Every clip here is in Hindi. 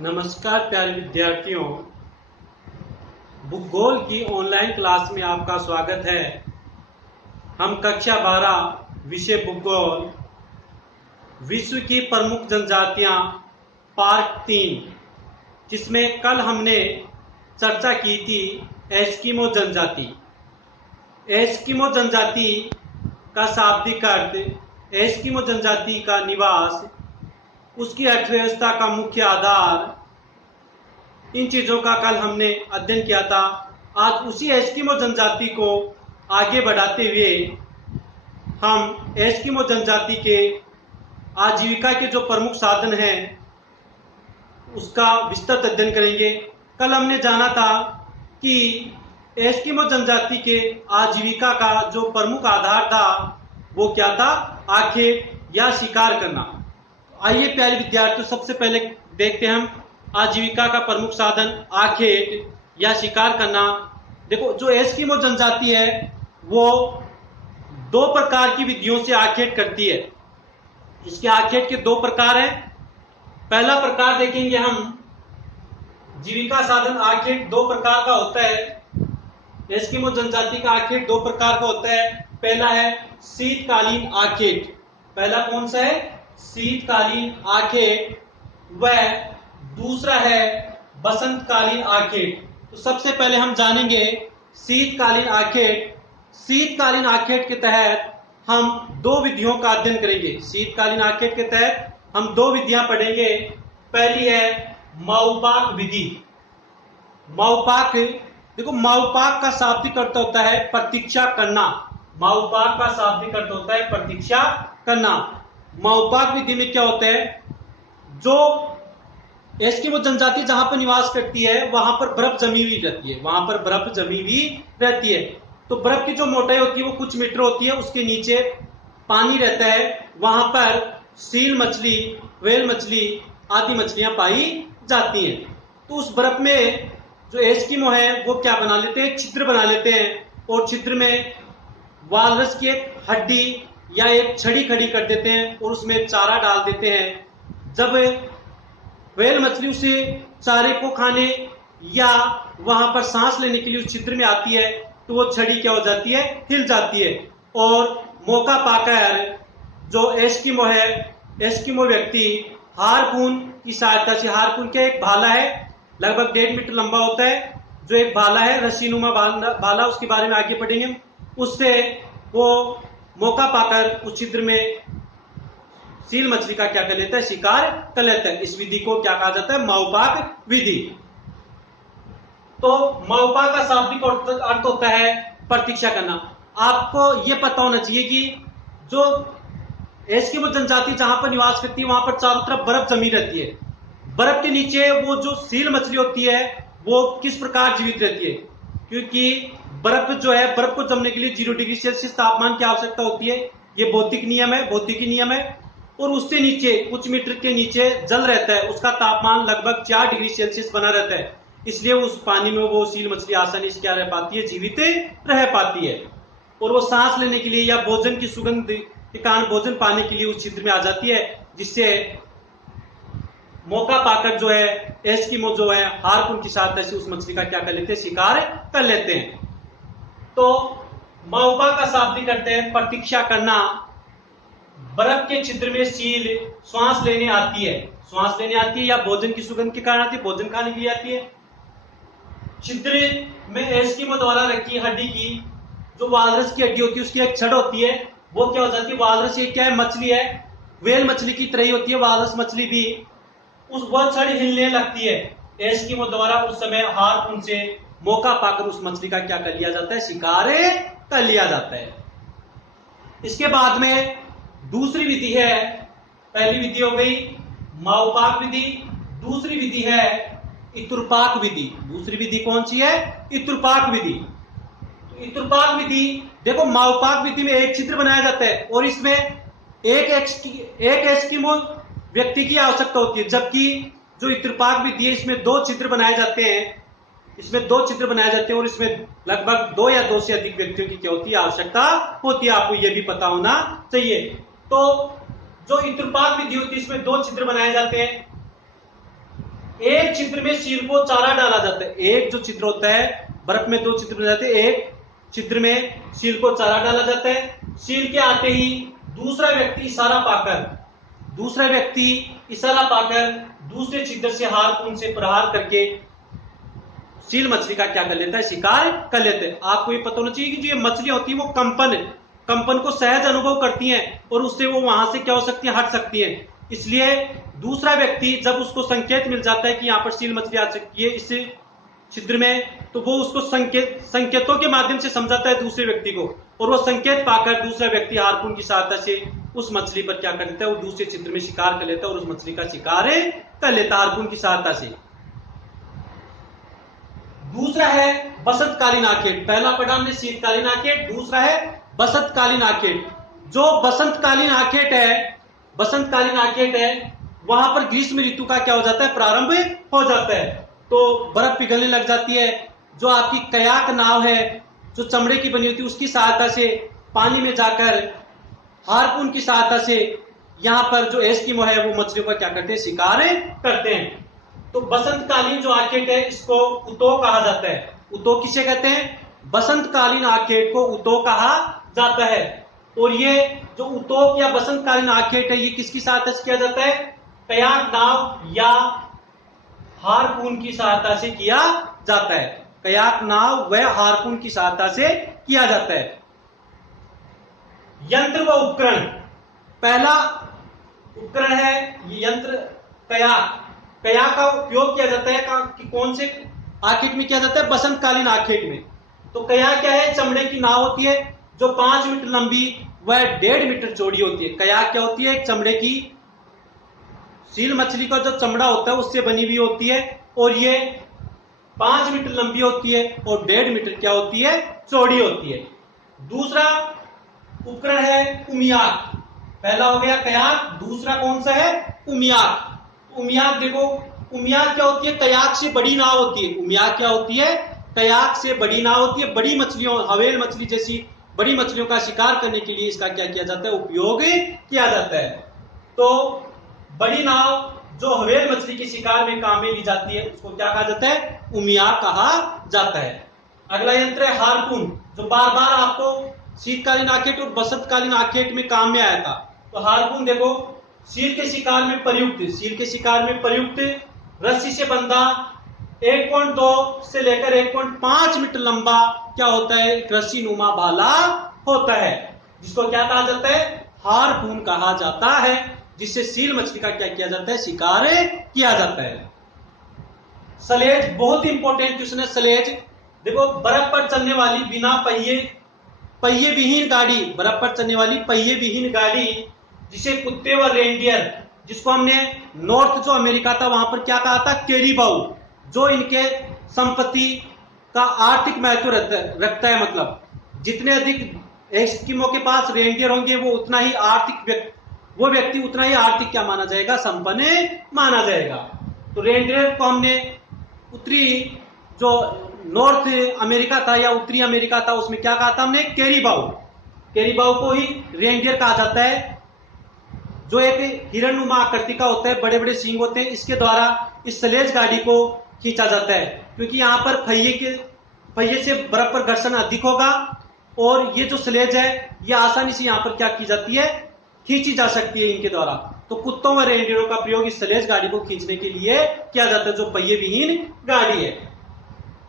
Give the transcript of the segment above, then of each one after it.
नमस्कार प्यारे विद्यार्थियों, भूगोल की ऑनलाइन क्लास में आपका स्वागत है। हम कक्षा 12 विषय भूगोल विश्व की प्रमुख जनजातियां पार्ट 3, जिसमें कल हमने चर्चा की थी एस्किमो जनजाति। एस्किमो जनजाति का शाब्दिक अर्थ एस्किमो जनजाति का निवास, उसकी अर्थव्यवस्था का मुख्य आधार, इन चीजों का कल हमने अध्ययन किया था। आज उसी एस्किमो जनजाति को आगे बढ़ाते हुए हम एस्किमो जनजाति के आजीविका के जो प्रमुख साधन हैं उसका विस्तृत अध्ययन करेंगे। कल हमने जाना था कि एस्किमो जनजाति के आजीविका का जो प्रमुख आधार था वो क्या था? आखेट या शिकार करना। आइए प्यारे विद्यार्थियों, सबसे पहले देखते हैं हम आजीविका का प्रमुख साधन आखेट या शिकार करना। देखो, जो एस्किमो जनजाति है वो दो प्रकार की विधियों से आखेट करती है। इसके आखेट के दो प्रकार हैं। पहला प्रकार देखेंगे हम, जीविका साधन आखेट दो प्रकार का होता है। एस्किमो जनजाति का आखेट दो प्रकार का होता है। पहला है शीतकालीन आखेट। पहला कौन सा है? शीतकालीन आखेट। वह दूसरा है बसंतकालीन आखेट। तो सबसे पहले हम जानेंगे शीतकालीन आखेट। शीतकालीन आखेट के तहत हम दो विधियों का अध्ययन करेंगे। शीतकालीन आखेट के तहत हम दो विधियां पढ़ेंगे। पहली है माउपाक विधि। माउपाक, देखो माउपाक का शाब्दिक अर्थ होता है प्रतीक्षा करना। माउपाक का शाब्दिक अर्थ होता है प्रतीक्षा करना। माउपाक विधि में क्या होता है? जो एस्किमो जनजाति जहां पर निवास करती है वहां पर बर्फ जमी हुई रहती है। वहां पर बर्फ जमी हुई रहती है। तो बर्फ की जो मोटाई होती है वो कुछ मीटर होती है। उसके नीचे पानी रहता है। वहां पर सील मछली, व्हेल मछली आदि मछलियां पाई जाती हैं। तो उस बर्फ में जो एस्किमो है वो क्या बना लेते हैं? छिद्र बना लेते हैं। और छिद्र में वालरस की एक हड्डी या एक छड़ी खड़ी कर देते हैं और उसमें चारा डाल देते हैं। जब व्हेल मछली उसे चारे को खाने या वहां पर सांस लेने के लिए उस छिद्र में आती है तो वो छड़ी क्या हो जाती है? हिल जाती है। और मौका पाकर जो एस्किमो है, एस्किमो व्यक्ति हारपून की सहायता से, हारपून क्या एक भाला है, लगभग 1.5 मीटर लंबा होता है, जो एक भाला है, रस्सीनुमा भाला, उसके बारे में आगे पढ़ेंगे। उससे वो मौका पाकर उस छिद्र में सील मछली का क्या कर लेता है? शिकार कर लेता है। इस विधि को क्या कहा जाता है? माउपाक विधि। तो माउपाक का शाब्दिक अर्थ होता है प्रतीक्षा करना। आपको यह पता होना चाहिए कि जो एस्किमो जनजाति जहां पर निवास करती है वहां पर चारों तरफ बर्फ जमी रहती है। बर्फ के नीचे वो जो सील मछली होती है वो किस प्रकार जीवित रहती है? क्योंकि बर्फ जो है, बर्फ को जमने के लिए 0 डिग्री सेल्सियस तापमान की आवश्यकता होती है। ये भौतिक नियम है, भौतिकी नियम है। और उससे नीचे कुछ मीटर के नीचे जल रहता है, उसका तापमान लगभग 4 डिग्री सेल्सियस बना रहता है। इसलिए उस पानी में वो सील मछली आसानी से क्या रह पाती है? जीवित रह पाती है। और वो सांस लेने के लिए या भोजन की सुगंध के कारण भोजन पाने के लिए उस छिद्र में आ जाती है, जिससे मौका पाकर जो है एस्किमो जो है हारपून की सहायता से उस मछली का क्या कर लेते हैं? शिकार कर लेते हैं। तो माउपा का शाब्दिक अर्थ है प्रतीक्षा करना। बर्फ के छिद्र में सील श्वास लेने आती है, श्वास लेने आती है या भोजन की सुगंध के कारण आती है, भोजन खाने के लिए आती है। छिद्र में एस्किमो द्वारा रखी हड्डी की, जो वालरस की हड्डी होती है, उसकी एक छड़ होती है, वो क्या हो जाती है? वालरस एक क्या है? मछली है, व्हेल मछली की तरह ही होती है वालरस मछली भी। उस वह छड़ हिलने लगती है। एस्किमो द्वारा उस समय हारपून से मौका पाकर उस मछली का क्या कर लिया जाता है? शिकार कर लिया जाता है। इसके बाद में दूसरी विधि है। पहली विधि हो गई माउपाक विधि, दूसरी विधि है इतुरपाक विधि। दूसरी विधि कौन सी है? इतुरपाक विधि। तो इतुरपाक विधि, देखो माउपाक विधि में एक छिद्र बनाया जाता है और इसमें एक एस्किमो व्यक्ति की आवश्यकता होती है, जबकि जो इतुरपाक विधि है इसमें 2 छिद्र बनाए जाते हैं। इसमें 2 चित्र बनाए जाते हैं और इसमें लगभग 2 या 2 से अधिक व्यक्तियों की क्या होती है? आवश्यकता होती है। आपको यह भी पता होना चाहिए। तो जो इतुरपाक विधि होती है इसमें 2 छिद्र बनाए जाते हैं। एक छिद्र में सील को चारा डाला जाता है। एक जो छिद्र होता है, बर्फ में 2 छिद्र बन जाते हैं, एक छिद्र में सील को चारा डाला जाता है। सील के आते ही दूसरा व्यक्ति इशारा पाकर दूसरे छिद्र से हार्पून से प्रहार करके सील मछली का क्या कर लेता है, शिकार कर लेते हैं। आपको ये पता होना चाहिए कि जो ये मछलियां होती है वो कंपन को सहज अनुभव करती हैं और उससे वो वहां से क्या हो सकती है, हट सकती है। इसलिए दूसरा व्यक्ति जब उसको संकेत मिल जाता है कि यहाँ पर सील मछली आ सकती है इस छिद्र में, तो वो उसको संकेतों के माध्यम से समझाता है दूसरे व्यक्ति को, और वो संकेत पाकर दूसरा व्यक्ति हार्पून की सहायता से उस मछली पर क्या कर देता है, वो दूसरे छिद्र में शिकार कर लेता है और उस मछली का शिकार कर लेता है हार्पून की सहायता से। दूसरा है बसंतकालीन आखेट। पहला पढ़ा हमने शीतकालीन आखेट, दूसरा है बसंतकालीन आखेट। जो बसंतकालीन आखेट है वहां पर ग्रीष्म ऋतु का क्या हो जाता है, प्रारंभ हो जाता है। तो बर्फ पिघलने लग जाती है। जो आपकी कयाक नाव है जो चमड़े की बनी होती है उसकी सहायता से पानी में जाकर हार्पून की सहायता से यहाँ पर जो एस्किमो है वो मछलियों का क्या करते हैं, शिकार करते हैं। तो बसंतकालीन जो आखेट है इसको उतो कहा जाता है। उतो किसे कहते हैं, बसंतकालीन आखेट को उतो कहा जाता है। और ये जो उतो या बसंतकालीन आखेट है ये किसकी सहायता से किया जाता है, कयाक नाव या हार्पून की सहायता से किया जाता है। कयाक नाव व हार्पून की सहायता से किया जाता है। यंत्र व उपकरण। पहला उपकरण है ये यंत्र कयाक। कयाक का उपयोग किया जाता है कि कौन से आखेट में किया जाता है, बसंतकालीन आखेट में। तो कयाक क्या है, चमड़े की नाव होती है जो 5 मीटर लंबी व 1.5 मीटर चौड़ी होती है। कयाक क्या होती है, एक चमड़े की, सील मछली का जो चमड़ा होता है उससे बनी हुई होती है और ये 5 मीटर लंबी होती है और 1.5 मीटर क्या होती है, चौड़ी होती है। दूसरा उपकरण है उमियाक। पहला हो गया कयाक, दूसरा कौन सा है, उमियाक। उमियाक देखो, उमियाक क्या होती है, कयाक से बड़ी नाव होती है। उमियाक क्या होती है, कयाक से बड़ी नाव होती है। बड़ी मछलियों, हवेल मछली जैसी बड़ी मछलियों का शिकार करने के लिए इसका क्या किया जाता है, उपयोग किया जाता है। तो बड़ी नाव जो हवेल मछली के शिकार में काम में ली जाती है उसको क्या कहा जाता है, उमियाक कहा जाता है। अगला यंत्र है हार्पून, जो बार बार आपको शीतकालीन आखेट और बसंतकालीन आखेट में काम में आया था। तो हार्पून देखो, सील के शिकार में प्रयुक्त रस्सी से बंधा 1.2 से लेकर 1.5 मीटर लंबा क्या होता है, एक रस्सी नुमा भाला होता है, जिसको क्या कहा जाता है, हार्पून कहा जाता है, जिससे सील मछली का क्या किया जाता है, शिकार किया जाता है। सलेज बहुत इंपॉर्टेंट क्वेश्चन है। सलेज देखो, बर्फ पर चलने वाली बिना पहिए विहीन गाड़ी, बर्फ पर चलने वाली पहिए विहीन गाड़ी जिसे कुत्ते व रेंडियर, जिसको हमने नॉर्थ जो अमेरिका था वहां पर क्या कहा था, कैरीबाउ, जो इनके संपत्ति का आर्थिक महत्व रखता है। मतलब जितने अधिक एस्किमो के पास रेंडियर होंगे वो उतना ही व्यक्ति उतना ही आर्थिक क्या माना जाएगा, संपन्न माना जाएगा। तो रेंडियर को हमने उत्तरी जो नॉर्थ अमेरिका था या उत्तरी अमेरिका था उसमें क्या कहा था हमने, कैरीबाउ को ही रेंडियर कहा जाता है, जो एक हिरणनुमा आकृति का होता है, बड़े बड़े सींग होते हैं। इसके द्वारा इस सलेज गाड़ी को खींचा जाता है क्योंकि यहाँ पर पहिए से बर्फ पर घर्षण अधिक होगा और ये जो सलेज है ये आसानी से यहाँ पर क्या की जाती है, खींची जा सकती है इनके द्वारा। तो कुत्तों व रेंडियरों का प्रयोग इस सलेज गाड़ी को खींचने के लिए किया जाता है, जो पहिए विहीन गाड़ी है।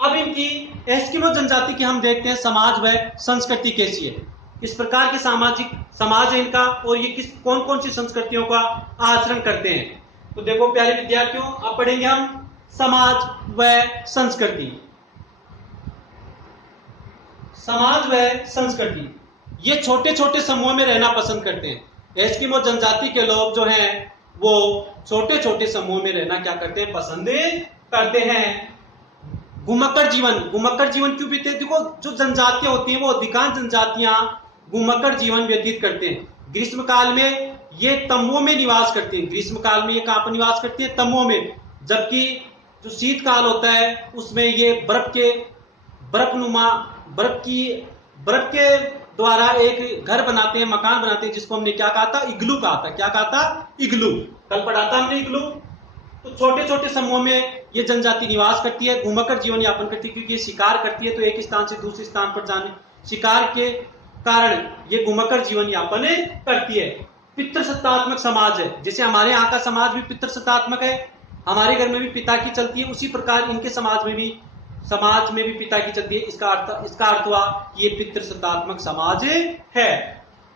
अब इनकी एस्किमो जनजाति की हम देखते हैं समाज व संस्कृति कैसी है, किस प्रकार के समाज है इनका और ये कौन कौन सी संस्कृतियों का आचरण करते हैं। तो देखो प्यारे विद्यार्थियों, अब पढ़ेंगे हम समाज व संस्कृति। समाज व संस्कृति, ये छोटे छोटे समूह में रहना पसंद करते हैं। एस्किमो जनजाति के लोग जो हैं वो छोटे छोटे समूह में रहना क्या करते हैं, पसंद करते हैं। घुमक्कड़ जीवन क्यों बीते, देखो जो जनजातियां होती हैं वो अधिकांश जनजातियां घुमक्कड़ जीवन व्यतीत करते हैं। ग्रीष्म काल में ये तंबुओं में निवास करते हैं। ग्रीष्म काल में ये कहां पर निवास करती है, तंबुओं में। जबकि जो शीतकाल होता है उसमें ये बर्फ के द्वारा एक घर बनाते हैं, मकान बनाते हैं, जिसको हमने क्या कहा था, इग्लू कहा था। क्या कहा था, इग्लू। कल पढ़ा था हमने इग्लू। तो छोटे छोटे समूहों में ये जनजाति निवास करती है, घूमकर जीवन यापन करती है, क्योंकि ये शिकार करती है तो एक स्थान से दूसरे स्थान पर जाने शिकार के कारण ये घूमकर जीवन यापन करती है। पितृसत्तात्मक समाज है, जैसे हमारे यहाँ का समाज भी पितृसत्तात्मक है, हमारे घर में भी पिता की चलती है, उसी प्रकार इनके समाज में भी पिता की चलती है। इसका अर्थ हुआ कि ये पितृसत्तात्मक समाज है।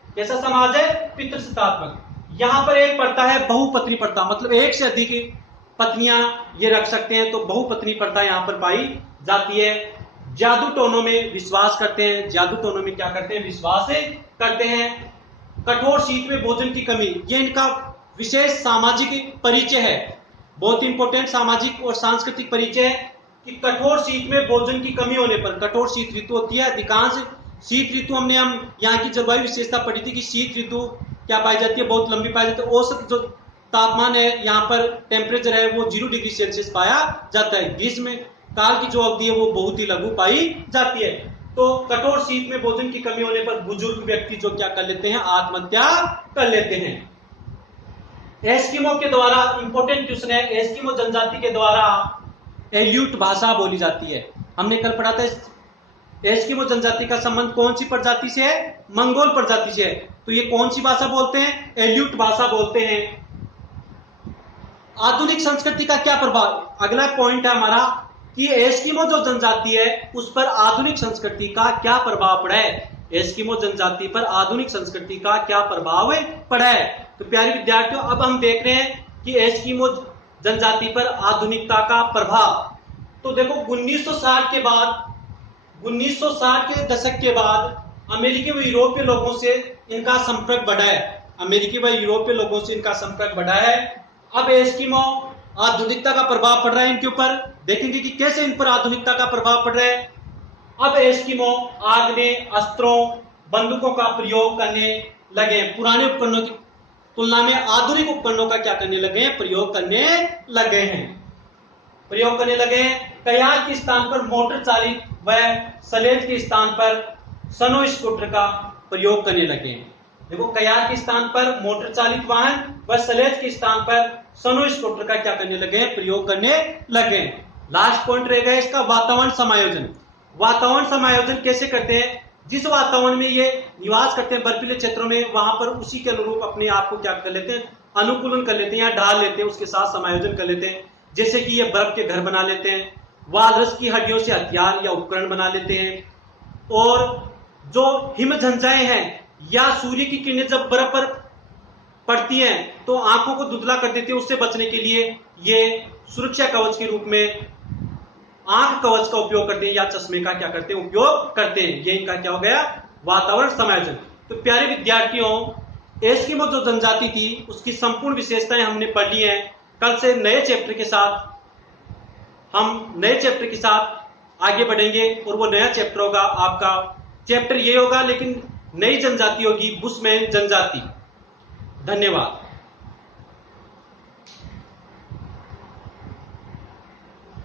कैसा समाज है? पितृसत्तात्मक। यहां पर एक प्रथा है बहुपत्नी प्रथा, मतलब एक से अधिक पत्नियां ये रख सकते हैं, तो बहुपत्नी प्रथा यहां पर पाई जाती है। जादू टोनों में विश्वास करते हैं, जादू टोनों में क्या करते हैं? विश्वास करते हैं। कठोर शीत में भोजन की कमी, ये इनका विशेष सामाजिक परिचय है, बहुत इंपॉर्टेंट सामाजिक और सांस्कृतिक परिचय है कि कठोर शीत में भोजन की कमी होने पर, कठोर शीत ऋतु होती है, अधिकांश शीत ऋतु हम यहाँ की जलवायु विशेषता पढ़ी थी कि शीत ऋतु क्या पाई जाती है? बहुत लंबी पाई जाती है। औसत जो तापमान है यहाँ पर, टेम्परेचर है, वो 0 डिग्री सेल्सियस पाया जाता है। ग्रीष्म काल की जो अवधि है वो बहुत ही लघु पाई जाती है। तो कठोर शीत में भोजन की कमी होने पर बुजुर्ग व्यक्ति जो क्या कर लेते हैं? आत्महत्या कर लेते हैं। एस्किमो के द्वारा, इंपॉर्टेंट क्वेश्चन है, एस्किमो जनजाति के द्वारा एल्यूट भाषा बोली जाती है। हमने कल पढ़ा था एस्किमो जनजाति का संबंध कौन सी प्रजाति से है? मंगोल प्रजाति से है। तो ये कौन सी भाषा बोलते हैं? एल्यूट भाषा बोलते हैं। आधुनिक संस्कृति का क्या प्रभाव? अगला पॉइंट है हमारा कि एस्किमो जो जनजाति है उस पर आधुनिक संस्कृति का क्या प्रभाव पड़ा है? एस्किमो जनजाति पर आधुनिक संस्कृति का क्या प्रभाव पड़ा है? तो प्यारे विद्यार्थियों, अब हम देख रहे हैं कि एस्किमो जनजाति पर आधुनिकता का प्रभाव। तो देखो 1960 के बाद, 1960 के दशक के बाद अमेरिकी व यूरोपीय लोगों से इनका संपर्क बढ़ा है, अमेरिकी व यूरोपीय लोगों से इनका संपर्क बढ़ा है। अब एस्किमो आधुनिकता का प्रभाव पड़ रहा है इनके ऊपर, देखेंगे कि कैसे इन पर आधुनिकता का प्रभाव पड़ रहा है। अब एस्किमो आग्नेय अस्त्रों, बंदूकों का प्रयोग करने लगे, पुराने उपकरणों की तुलना में आधुनिक उपकरणों का क्या करने लगे हैं? प्रयोग करने लगे हैं। कयार के स्थान पर मोटर चालित व सलेज के स्थान पर सनो स्कूटर का प्रयोग करने लगे हैं। देखो, कयार के स्थान पर मोटर चालित वाहन व सलेज के स्थान पर सनो स्कूटर का क्या करने लगे हैं? प्रयोग करने लगे हैं। लास्ट पॉइंट रहेगा इसका वातावरण समायोजन। वातावरण समायोजन कैसे करते हैं? जिस वातावरण में ये निवास करते हैं बर्फीले क्षेत्रों में, वहां पर उसी के अनुरूप अपने आप को क्या कर लेते हैं? अनुकूलन कर लेते हैं या ढाल लेते हैं, उसके साथ समायोजन कर लेते हैं। जैसे कि ये बर्फ के घर बना लेते हैं, वालरस की हड्डियों से हथियार या उपकरण बना लेते हैं, और जो हिम झंझाएं हैं या सूर्य की किरणें जब बर्फ पर पड़ती हैं तो आंखों को धुंधला कर देती है, उससे बचने के लिए ये सुरक्षा कवच के रूप में आंख कवच का उपयोग करते हैं या चश्मे का क्या करते हैं? उपयोग करते हैं। ये इनका क्या हो गया? वातावरण समायोजन। तो प्यारे विद्यार्थियों, एस्किमो जो जनजाति थी उसकी संपूर्ण विशेषताएं हमने पढ़ ली हैं। कल से नए चैप्टर के साथ आगे बढ़ेंगे, और वो नया चैप्टर होगा आपका, चैप्टर ये होगा लेकिन नई जनजाति होगी, बुशमैन जनजाति। धन्यवाद।